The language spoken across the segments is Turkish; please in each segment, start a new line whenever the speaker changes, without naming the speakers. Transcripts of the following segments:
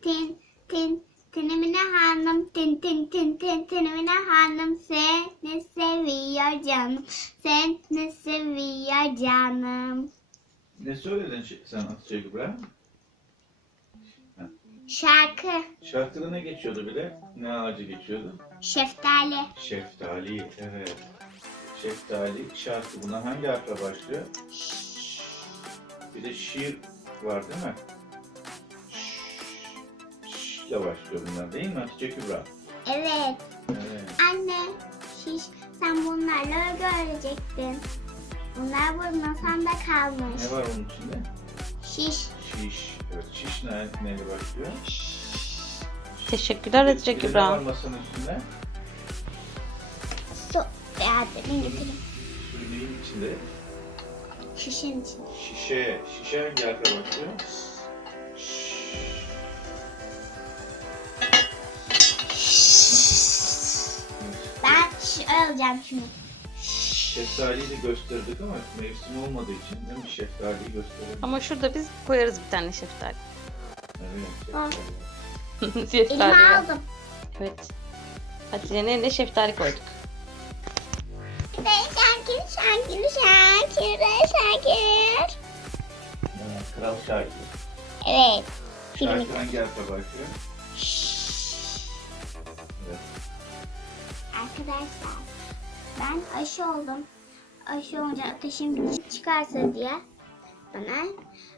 tin tin Tinemine hanım, tin tin tin tin tinemine hanım, seni seviyor canım, seni seviyor canım.
Ne söyledin sen Hatice Kübra?
Şarkı.
Şarkıda ne geçiyordu bile? Ne ağacı geçiyordu?
Şeftali.
Şeftali, evet. Şeftali, şarkı. Bunlar hangi harfle başlıyor? Bir de şiir var değil mi? Ş ile başlıyor bunlar değil mi Hatice Kübra?
Evet.
Evet.
Anne, şiş, sen bunlarla görecektin. Bunlar bulmasam da kalmış.
Ne var onun içinde?
Şiş.
Şiş. Evet, şiş neyle başlıyor?
Teşekkürler Hatice
Bir de ne
Kübra.
var masanın üstünde?
Su. Ben getireyim.
Su neyin içinde?
Şişin içinde.
Şişe. Şişe hangi harfle başlıyor?
Ben şöyle alacağım şimdi.
Şeftaliyi de gösterdik ama mevsim olmadığı için değil mi? Şeftaliyi gösterelim.
Ama şurada biz koyarız bir tane şeftali.
Evet,
Ah.
şeftali.
Şeftali
Elime
var.
aldım.
Evet. Hatice'nin eline şeftali koyduk.
Şakir, Şakir, Şakir, Şakir.
Evet, Kral Şakir.
Evet. Filmi.
Şakir hangi harfle başlıyor? Evet.
Arkadaşlar, ben aşı oldum. Aşı olunca ateşim çıkarsa diye bana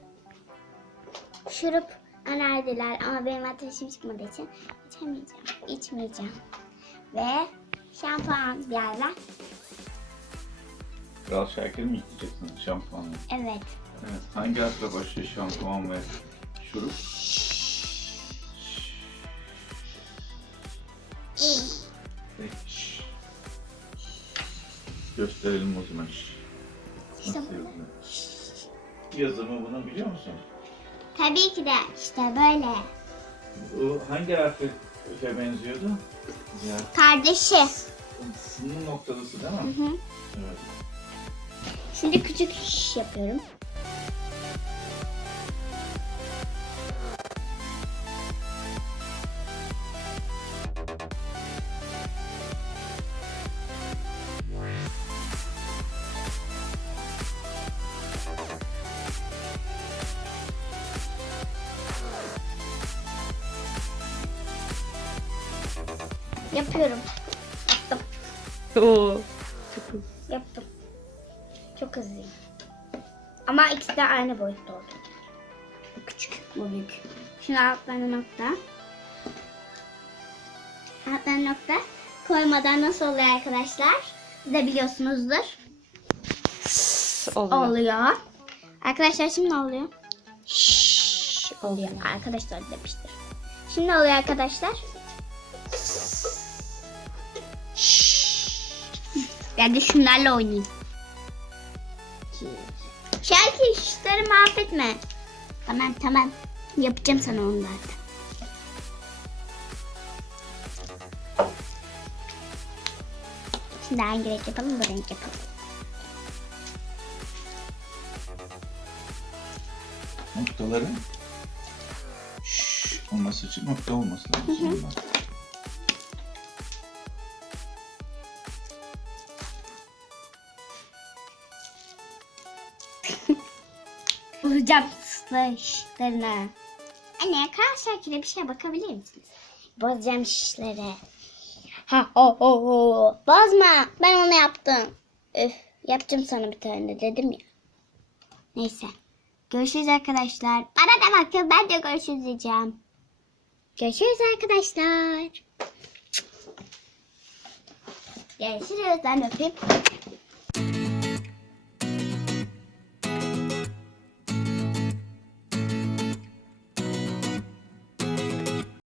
şurup önerdiler ama benim ateşim çıkmadığı için içmeyeceğim. Ve şampuan geldi.
Kral Şakir mi içeceksin şampuanla?
Evet.
Evet. Hangi harfle başlıyor şampuan ve şurup? Peki. Gösterelim o zaman.
İşte
Nasıl
bu.
yazılıyor? Yazımı bunu biliyor musun?
Tabii ki de işte böyle.
Bu hangi harfe benziyordu? Ya,
Kardeşi.
S'nin noktalısı değil mi?
Hı hı.
Evet.
Şimdi küçük şiş yapıyorum. Yapıyorum.
Oo.
Yaptım. Çok hızlıyım. Ama ikisi de aynı boyutta oldu. Bu küçük, bu büyük. Şimdi altlarına nokta. Altlarına nokta koymadan nasıl oluyor arkadaşlar? Siz de biliyorsunuzdur.
Oluyor.
Oluyor. Arkadaşlar şimdi ne oluyor?
Şşş,
Oluyor. Arkadaşlar demiştir. Şimdi ne oluyor arkadaşlar? Ben de şunlarla oynayayım. Şarkı işleri mahvetme. Tamam. Yapacağım sana onlardan. Şimdi hangi renk yapalım? Bu renk yapalım.
Noktaların olması için nokta olması lazım.
Bozacağım şişlerine. Anne, Kral Şakir'e bir şeye bakabilir misiniz? Bozacağım şişleri. Bozma. Ben onu yaptım. Üf, yapacağım sana bir tane dedim ya. Neyse. Görüşürüz arkadaşlar. Bana da bakın, ben de görüşürüz diyeceğim. Görüşürüz arkadaşlar. Görüşürüz. Ben öpeyim.